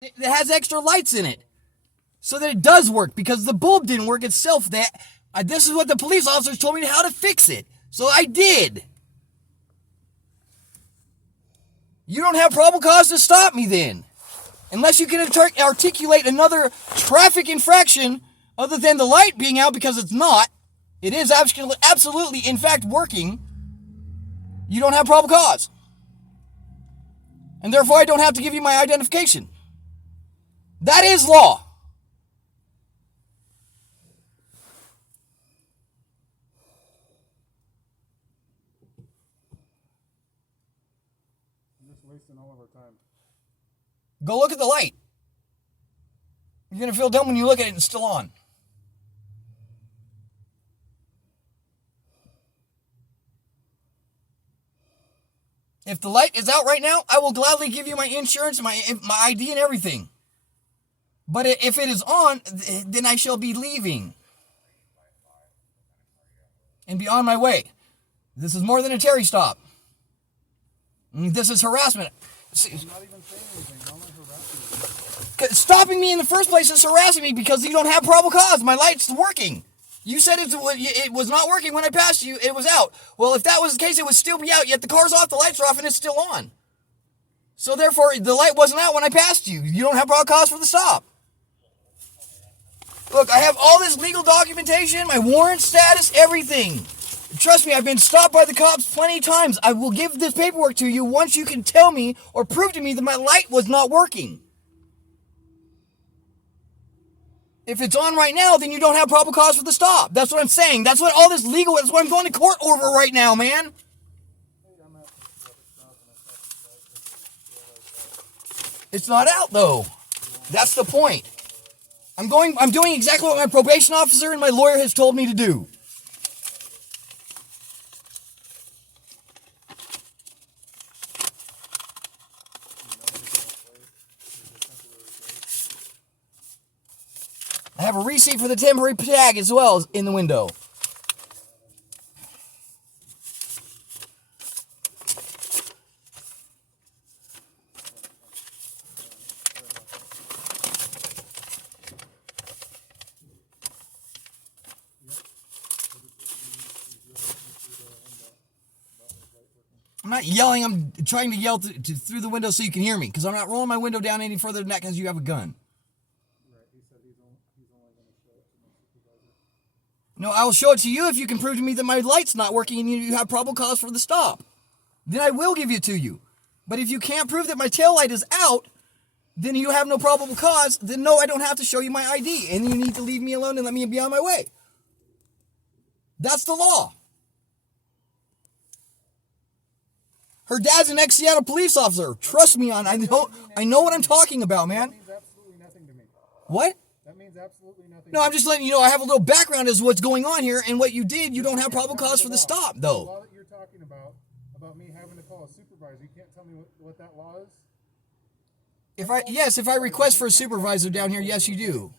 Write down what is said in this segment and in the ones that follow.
It has extra lights in it. So that it does work, because the bulb didn't work itself. This is what the police officers told me how to fix it. So I did. You don't have probable cause to stop me then. Unless you can articulate another traffic infraction other than the light being out, because it's not. It is absolutely, in fact, working. You don't have probable cause. And therefore, I don't have to give you my identification. That is law. I'm just wasting all of our time. Go look at the light. You're going to feel dumb when you look at it and it's still on. If the light is out right now, I will gladly give you my insurance, my ID and everything. But if it is on, then I shall be leaving and be on my way. This is more than a Terry stop. This is harassment. I'm not even saying anything. How am I harassing you? Stopping me in the first place is harassing me because you don't have probable cause. My light's working. You said it was not working when I passed you. It was out. Well, if that was the case, it would still be out. Yet the car's off, the lights are off, and it's still on. So therefore, the light wasn't out when I passed you. You don't have probable cause for the stop. Look, I have all this legal documentation, my warrant status, everything. Trust me, I've been stopped by the cops plenty of times. I will give this paperwork to you once you can tell me or prove to me that my light was not working. If it's on right now, then you don't have probable cause for the stop. That's what I'm saying. That's what all this legal, that's what I'm going to court over right now, man. It's not out, though. That's the point. I'm doing exactly what my probation officer and my lawyer has told me to do. I have a receipt for the temporary tag as well in the window. I'm not yelling. I'm trying to yell through the window so you can hear me, because I'm not rolling my window down any further than that because you have a gun. No, I will show it to you if you can prove to me that my light's not working and you have probable cause for the stop. Then I will give it to you. But if you can't prove that my tail light is out, then you have no probable cause, then no, I don't have to show you my ID. And you need to leave me alone and let me be on my way. That's the law. Her dad's an ex-Seattle police officer. Trust me, I know what I'm talking about, man. That means absolutely nothing to me. What? That means absolutely nothing. No, I'm just letting you know I have a little background as to what's going on here, and what you did, you don't have probable cause for the stop, The though. law that you're talking about me having to call a supervisor, you can't tell me what that law is? If I request for a supervisor down here, yes, you do.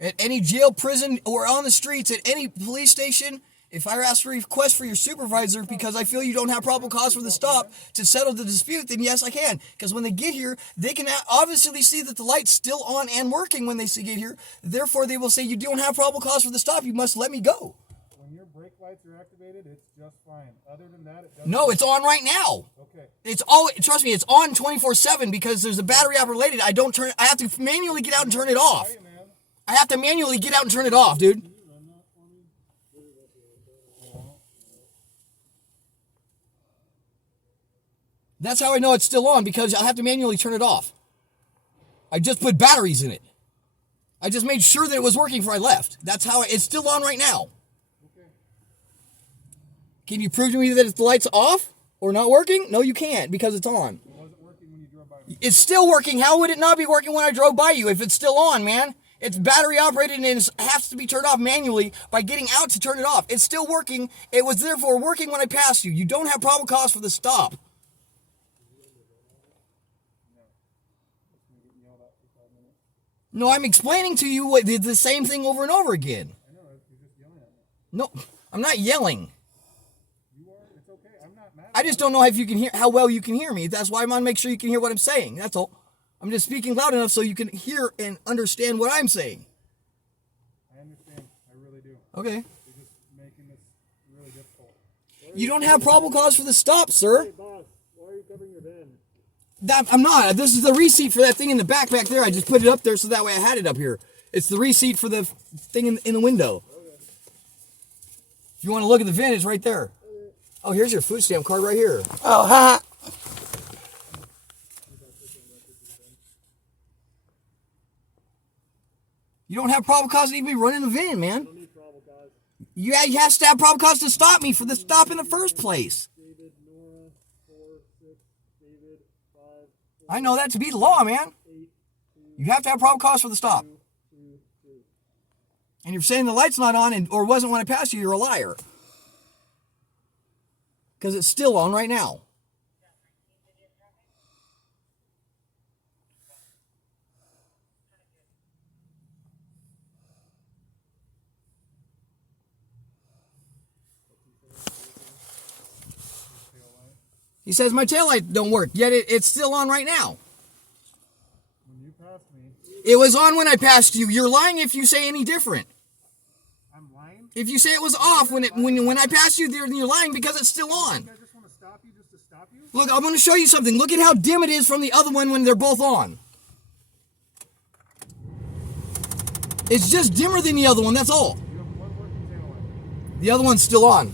At any jail, prison, or on the streets, at any police station, if I ask for a request for your supervisor because I feel you don't have probable cause for the stop to settle the dispute, then yes, I can. Because when they get here, they can obviously see that the light's still on and working when they get here. Therefore, they will say, you don't have probable cause for the stop. You must let me go. When your brake lights are activated, it's just fine. Other than that, it doesn't. No, it's on right now. Okay. It's all, trust me, it's on 24/7 because there's a battery operated. I have to manually get out and turn it off. Hey, man. I have to manually get out and turn it off, dude. That's how I know it's still on, because I'll have to manually turn it off. I just put batteries in it. I just made sure that it was working before I left. That's how it's still on right now. Okay. Can you prove to me that the light's off or not working? No, you can't, because it's on. It wasn't working when you drove by me. It's still working. How would it not be working when I drove by you if it's still on, man? It's battery operated and it has to be turned off manually by getting out to turn it off. It's still working. It was therefore working when I passed you. You don't have probable cause for the stop. No, I'm explaining to you the same thing over and over again. I know, you're just yelling at me. No, I'm not yelling. You are, it's okay. I'm not mad I just don't know if you can hear how well you can hear me. That's why I'm going to make sure you can hear what I'm saying. That's all. I'm just speaking loud enough so you can hear and understand what I'm saying. I understand. I really do. Okay. You're just making this really difficult. You don't have probable cause for the stop, sir. Hey, boss, why are you covering your van? I'm not. This is the receipt for that thing in the back there. I just put it up there so that way I had it up here. It's the receipt for the thing in the window. Okay. If you want to look at the VIN, it's right there. Okay. Oh, here's your food stamp card right here. Oh, ha. You don't have probable cause to even be running the VIN, man. I don't need probable cause. You have to have probable cause to stop me for the stop in the first place. David, Nora, 4, 6, David, 5, 4, I know that to be the law, man. 8, 2, You have to have probable cause for the stop. 2, 2. And you're saying the light's not on or wasn't when I passed you, you're a liar. Because it's still on right now. He says my taillight don't work, yet it's still on right now. When you passed me, It was on when I passed you. You're lying if you say any different. I'm lying? If you say it was off when I passed you, you're lying because it's still on. I just want to stop you just to stop you? Look, I'm going to show you something. Look at how dim it is from the other one when they're both on. It's just dimmer than the other one, that's all. You have one working tail light. The other one's still on.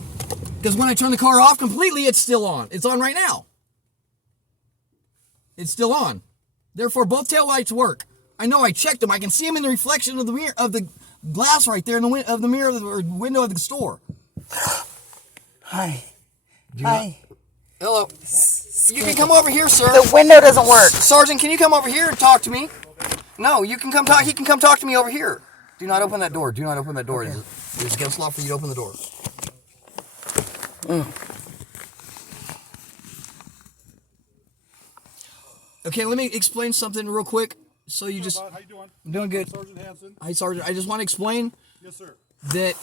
Because when I turn the car off completely, it's still on. It's on right now. It's still on. Therefore, both tail lights work. I know I checked them. I can see them in the reflection of the mirror of the glass right there in the mirror of the window of the store. Hi. Hi. Hello. You can come over here, sir. The window doesn't work. Sergeant, can you come over here and talk to me? No, you can come talk. He can come talk to me over here. Do not open that door. Do not open that door. Okay. It's against law for you to open the door. Okay, let me explain something real quick. So you just... How you doing? I'm doing good. Sergeant Hansen. Hi, Sergeant. I just want to explain Yes, sir. that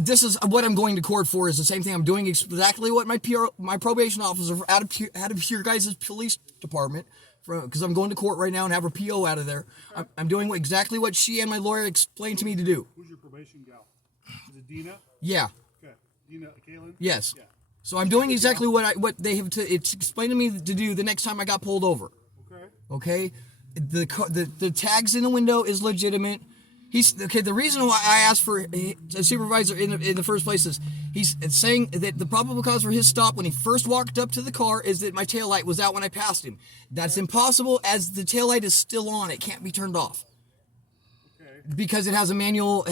this is what I'm going to court for is the same thing. I'm doing exactly what my probation officer out of your guys' police department, because I'm going to court right now and have her PO out of there. Okay. I'm doing exactly what she and my lawyer explained to me to do. Who's your probation gal? Is it Dina? Yeah. Okay. Dina Kalen? Yes. Yeah. So I'm doing exactly what they have it's explained to me to do the next time I got pulled over. Okay. Okay. The tags in the window is legitimate. The reason why I asked for a supervisor in the first place is he's saying that the probable cause for his stop when he first walked up to the car is that my taillight was out when I passed him. That's impossible as the taillight is still on. It can't be turned off. Okay. Because it has a manual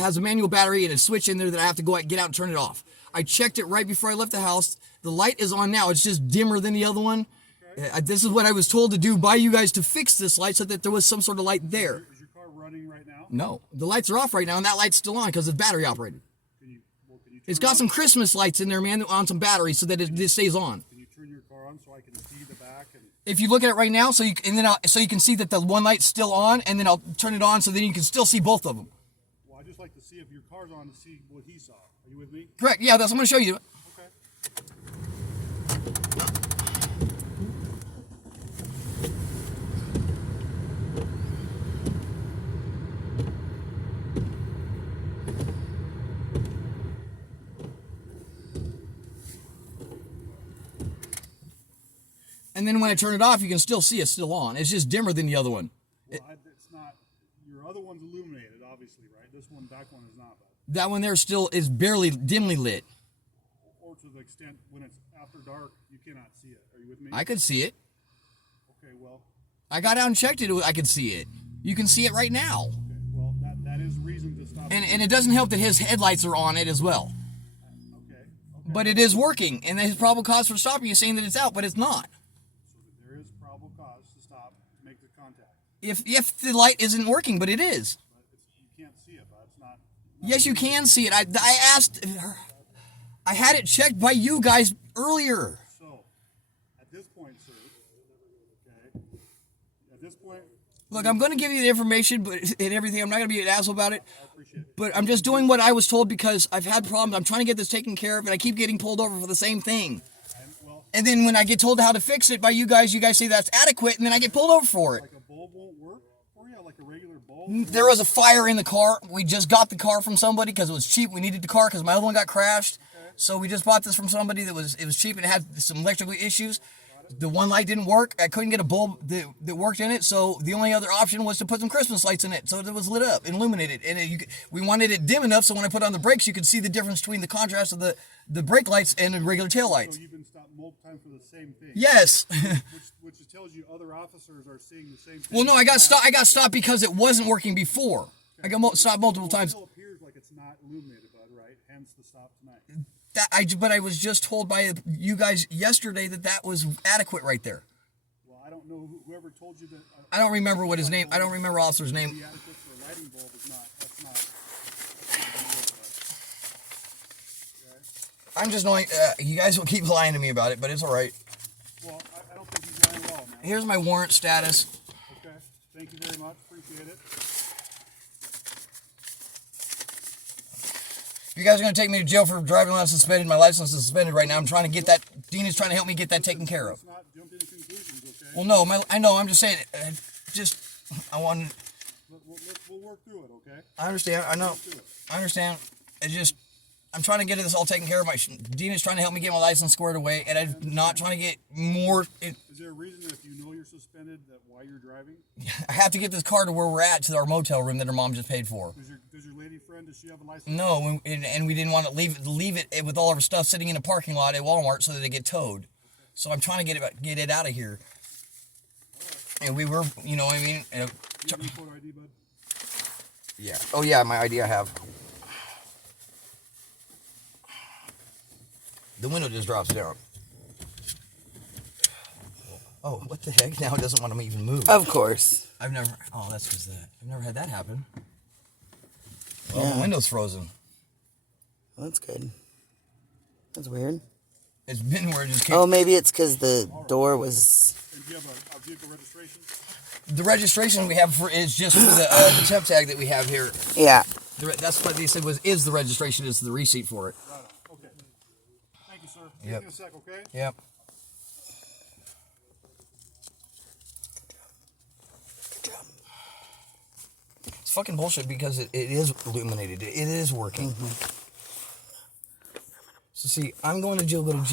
battery and a switch in there that I have to get out and turn it off. I checked it right before I left the house. The light is on now. It's just dimmer than the other one. Okay. This is what I was told to do by you guys to fix this light so that there was some sort of light there. Is your car running right now? No, the lights are off right now, and that light's still on because it's battery operated. Can you It's got some Christmas lights in there, man, on some batteries so that it stays on. Can you turn your car on so I can see the back? And if you look at it right now, so you can see that the one light's still on, and then I'll turn it on so then you can still see both of them. Well, I just like to see if your car's on to see what he saw. Are you with me? Correct. Yeah, that's what I'm going to show you. Okay. And then when I turn it off, you can still see it's still on. It's just dimmer than the other one. Well, it's not. Your other one's illuminated, obviously, right? This one, back one is not. But That one there still is barely dimly lit. or to the extent when it's after dark, you cannot see it. Are you with me? I could see it. Okay, well. I got out and checked it. I could see it. You can see it right now. Okay, well, that is reason to stop. And it doesn't help that his headlights are on it as well. Okay. But it is working. And his probable cause for stopping is saying that it's out, but it's not. So that there is probable cause to stop, to make the contact. If the light isn't working, but it is. But you can't see it, but it's not. Yes, you can see it. I asked. I had it checked by you guys earlier. So, at this point, sir, okay, at this point. Look, I'm going to give you the information and everything. I'm not going to be an asshole about it. I appreciate it. But I'm just doing what I was told because I've had problems. I'm trying to get this taken care of, and I keep getting pulled over for the same thing. Well, And then when I get told how to fix it by you guys say that's adequate, and then I get pulled over for it. Like a bulb won't work for you? Like a regular bulb? There was a fire in the car. We just got the car from somebody because it was cheap. We needed the car because my other one got crashed. Okay. So we just bought this from somebody it was cheap and it had some electrical issues. The one light didn't work. I couldn't get a bulb that worked in it. So the only other option was to put some Christmas lights in it so it was lit up and illuminated. And we wanted it dim enough so when I put on the brakes, you could see the difference between the contrast of the brake lights and the regular tail lights. So you've been stopped multiple times for the same thing? Yes. which tells you other officers are seeing the same thing. Well, no, I got stopped because it wasn't working before. I got stopped multiple times. It still appears like it's not illuminated, bud, right? Hence the stop tonight. But I was just told by you guys yesterday that was adequate right there. Well, I don't know whoever told you that. I don't remember what his name. I don't remember officer's name. The adequate for a lighting bulb is not. That's not. I'm just knowing you guys will keep lying to me about it, but it's all right. Well, I don't think he's lying at all, man. Here's my warrant status. Okay. Thank you very much. Appreciate it. You guys are going to take me to jail for driving while suspended. My license is suspended right now. I'm trying to get that. Dean is trying to help me get that taken care of. Let's not jump into conclusions, okay? Well, no, I know. I'm just saying. I want. We'll work through it, okay? I understand. I know. I understand. I'm trying to get this all taken care of. Dean is trying to help me get my license squared away, and I'm not trying to get more. Is there a reason that if you know you're suspended that why you're driving? I have to get this car to where we're at, to our motel room that her mom just paid for. Does your lady friend, does she have a license? No, and we didn't want to leave it with all of our stuff sitting in a parking lot at Walmart so that it get towed. So I'm trying to get it out of here. And we were, you know what I mean? You have any photo ID, bud? Yeah. Oh yeah, my ID I have. The window just drops down. Oh, what the heck? Now it doesn't want to even move. Of course. That's just that. I've never had that happen. Well, the window's frozen. Well, that's good. That's weird. It's been where it just came. Oh, maybe it's because the door was... And do you have a vehicle registration? The registration we have is just for the temp tag that we have here. Yeah. That's what they said is the registration is the receipt for it. Right on. Okay. Thank you, sir. Yep. Give me a sec, okay? Yep. It's fucking bullshit because it is illuminated. It is working. Mm-hmm. So see, I'm going to jail, go to jail.